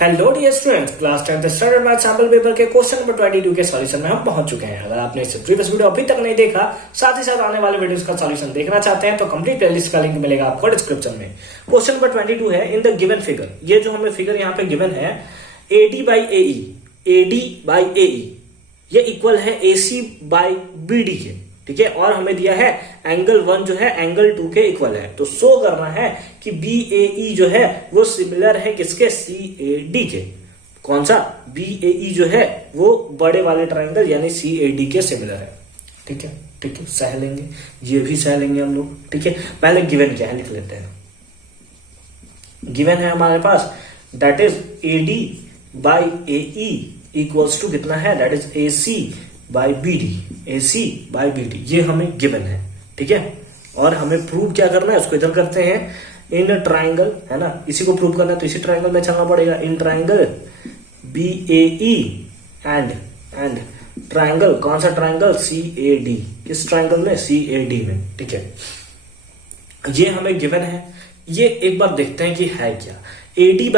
Hello dear students, class 10th standard math sample paper के question number 22 के solution में हम पहुंच चुके हैं। अगर आपने इससे प्रीवियस वीडियो अभी तक नहीं देखा, साथ ही साथ आने वाले वीडियोस का सॉल्यूशन देखना चाहते हैं तो कंप्लीट प्लेलिस्ट का लिंक मिलेगा आपको डिस्क्रिप्शन में। क्वेश्चन नंबर 22 है, इन द गिवन फिगर, ये जो हमें फिगर यहाँ पे गिवन है AD बाई AE ये इक्वल है AC बाई BD के, ठीक है। और हमें दिया है एंगल 1 जो है एंगल 2 के इक्वल है, तो शो करना है कि BAE जो है वो सिमिलर है किसके, CAD के। कौन सा, BAE जो है वो बड़े वाले ट्रायंगल यानी CAD के सिमिलर है, ठीक है। ठीक है, सह लेंगे, ये भी सह लेंगे हम लोग, ठीक है। पहले गिवन क्या है लिख लेते हैं। गिवन है हमारे पास that is AD by AE equals to कितना है, that is AC by BD, ये हमें गिवन है, ठीक है। और हमें प्रूव क्या करना है, उसको इधर करते हैं, इन ट्राइंगल है ना, इसी को प्रूव करना है तो इसी ट्राइंगल में चलना पड़ेगा। In triangle BAE and triangle, कौन सा ट्राइंगल, CAD, किस ट्राइंगल में, CAD में, ठीक है। ये हमें गिवन है। ये एक बार देखते हैं कि है क्या। AD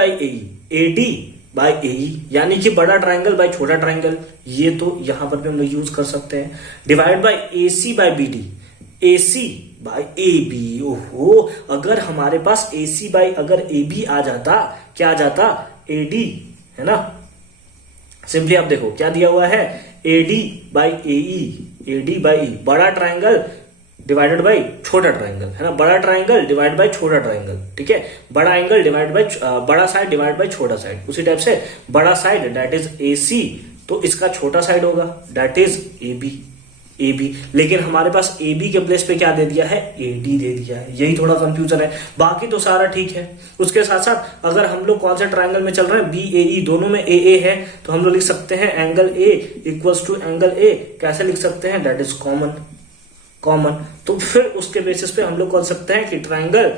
बाई AE यानी कि बड़ा ट्राइंगल बाई छोटा ट्राइंगल, ये तो यहां पर भी हम लोग यूज कर सकते हैं। Divide by AC by BD, AC by AB। ओहो, अगर हमारे पास AC बाई अगर AB आ जाता, क्या आ जाता, AD, है ना। सिंपली आप देखो क्या दिया हुआ है, AD बाई AE, बड़ा ट्राइंगल डिवाइडेड बाई छोटा ट्राइंगल, है ना। बड़ा ट्राइंगल डिवाइड बाई छोटा ट्राइंगल, ठीक है। बड़ा एंगल डिवाइड बाई बड़ा साइड डिवाइड बाई छोटा साइड। उसी टाइप से बड़ा साइड दैट इज AC, तो इसका छोटा साइड होगा दैट इज AB। लेकिन हमारे पास AB के प्लेस पे क्या दे दिया है, AD दे दिया है, यही थोड़ा कंफ्यूजन है। बाकी तो सारा ठीक है। उसके साथ साथ अगर हम लोग कौन से ट्राइंगल में चल रहे हैं, BAE, दोनों में AA है, तो हम लोग लिख सकते हैं angle A equals to angle A। कैसे लिख सकते हैं, दैट इज कॉमन। तो फिर उसके बेसिस पे हम लोग कर सकते हैं कि ट्राइंगल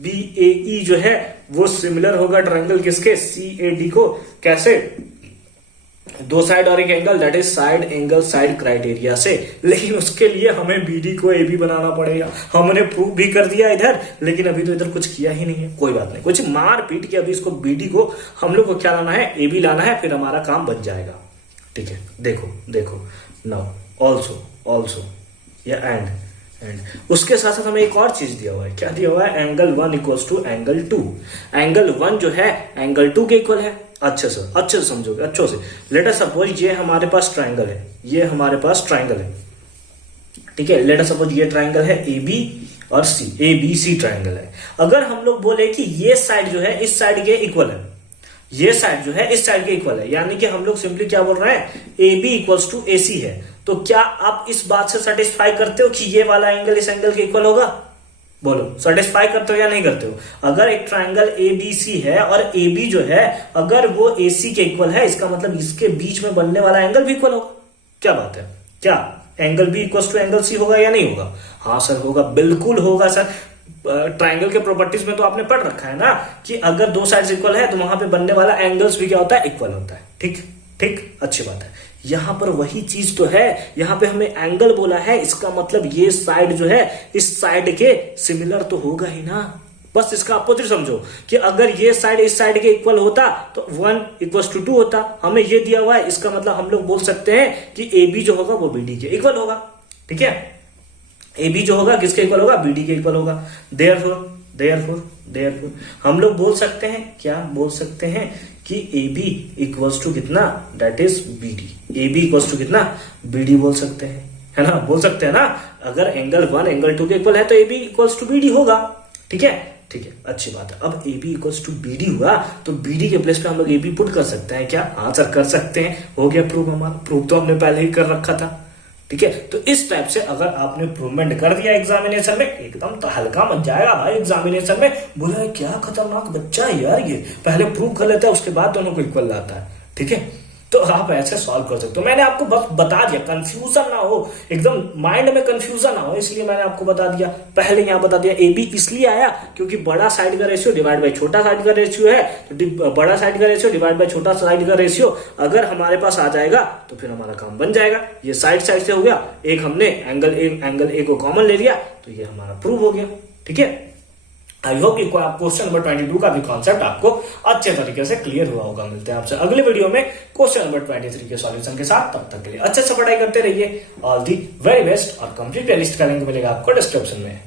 BAE जो है वो सिमिलर होगा ट्राइंगल किसके, CAD को। कैसे, दो साइड और एक angle, that is side angle side criteria से। लेकिन उसके लिए हमें BD को AB बनाना पड़ेगा। हमने प्रूव भी कर दिया इधर, लेकिन अभी तो इधर कुछ किया ही नहीं है। कोई बात नहीं, कुछ मार पीट के अभी इसको BD को हम लोग को क्या लाना है, AB लाना है, फिर हमारा काम बन जाएगा, ठीक है। देखो नाउ ऑल्सो या एंड उसके साथ साथ हमें एक और चीज दिया हुआ है। क्या दिया हुआ है, angle 1 equals to angle 2। Angle 1 जो है एंगल 2 के इक्वल है। अच्छे से समझोगे, अच्छे से। लेट अस सपोज ये हमारे पास ट्राइंगल है, ठीक है। लेट अस सपोज ये ट्राइंगल है AB और C, ABC ट्राइंगल है। अगर हम लोग बोले कि ये साइड जो है इस साइड के इक्वल है, ये साइड जो है इस साइड के इक्वल है, यानी कि हम लोग सिंपली क्या बोल रहे हैं, AB इक्वल्स टू AC है, तो क्या आप इस बात से सेटिस्फाई करते हो कि ये वाला एंगल इस एंगल के इक्वल होगा? बोलो, सेटिस्फाई करते हो या नहीं करते हो? अगर एक ट्राइंगल ABC है और AB जो है अगर वो AC के इक्वल है, इसका मतलब इसके बीच में बनने वाला एंगल भी इक्वल होगा। क्या बात है, क्या angle B equals to angle C होगा या नहीं होगा? हाँ सर होगा, बिल्कुल होगा सर। ट्राइंगल के प्रॉपर्टीज में तो आपने पढ़ रखा है ना कि अगर दो साइड्स इक्वल है तो वहां पे बनने वाला एंगल्स भी क्या होता है, इक्वल होता है। ठीक, अच्छी बात है। यहां पर वही चीज तो है, यहां पे हमें एंगल बोला है, इसका मतलब ये साइड जो है इस साइड के सिमिलर तो होगा ही ना। बस इसका अपोजिट समझो कि अगर ये साइड इस साइड के इक्वल होता तो 1 इक्वल्स टू 2 होता। हमें ये दिया हुआ है, इसका मतलब हम लोग बोल सकते हैं कि AB जो होगा वो BD के इक्वल होगा, ठीक है। AB जो होगा किसके इक्वल होगा, BD के इक्वल होगा। देयरफॉर हम लोग बोल सकते हैं, क्या बोल सकते हैं कि AB इक्वल्स टू कितना, that is BD। AB equals to कितना, BD बोल सकते हैं, है ना, बोल सकते हैं ना। अगर एंगल 1 एंगल 2 के इक्वल है तो AB इक्वल्स टू BD होगा, ठीक है, अच्छी बात है। अब AB इक्वल्स टू BD हुआ तो BD के प्लेस पे हम लोग AB पुट कर सकते हैं क्या? हाँ सर कर सकते हैं। हो गया प्रूव, हमारा प्रूव तो हमने पहले ही कर रखा था, ठीक है। तो इस टाइप से अगर आपने प्रूवमेंट कर दिया एग्जामिनेशन में, एकदम तो हल्का मच जाएगा भाई एग्जामिनेशन में। बोला क्या खतरनाक बच्चा है यार, ये पहले प्रूव कर लेता है उसके बाद दोनों को इक्वल लाता है, ठीक है। तो आप ऐसे सॉल्व कर सकते हो। मैंने आपको बस बता दिया, कंफ्यूजन ना हो, एकदम माइंड में कंफ्यूजन ना हो, इसलिए मैंने आपको बता दिया। पहले यहां बता दिया AB इसलिए आया क्योंकि बड़ा साइड का रेशियो डिवाइड बाई छोटा साइड का रेशियो है, तो बड़ा साइड का रेशियो डिवाइड बाई छोटा साइड का रेशियो अगर हमारे पास आ जाएगा तो फिर हमारा काम बन जाएगा। ये साइड से हो गया, एक हमने एंगल A को कॉमन ले लिया तो ये हमारा प्रूव हो गया, ठीक है। आई होप कि क्वेश्चन नंबर 22 का भी कॉन्सेप्ट आपको अच्छे तरीके से क्लियर हुआ होगा। मिलते हैं आपसे अगले वीडियो में क्वेश्चन नंबर 23 के सॉल्यूशन के साथ। तब तक के लिए अच्छे से पढ़ाई करते रहिए। All the very best. और कंप्लीट लिस्ट का लिंक मिलेगा आपको डिस्क्रिप्शन में।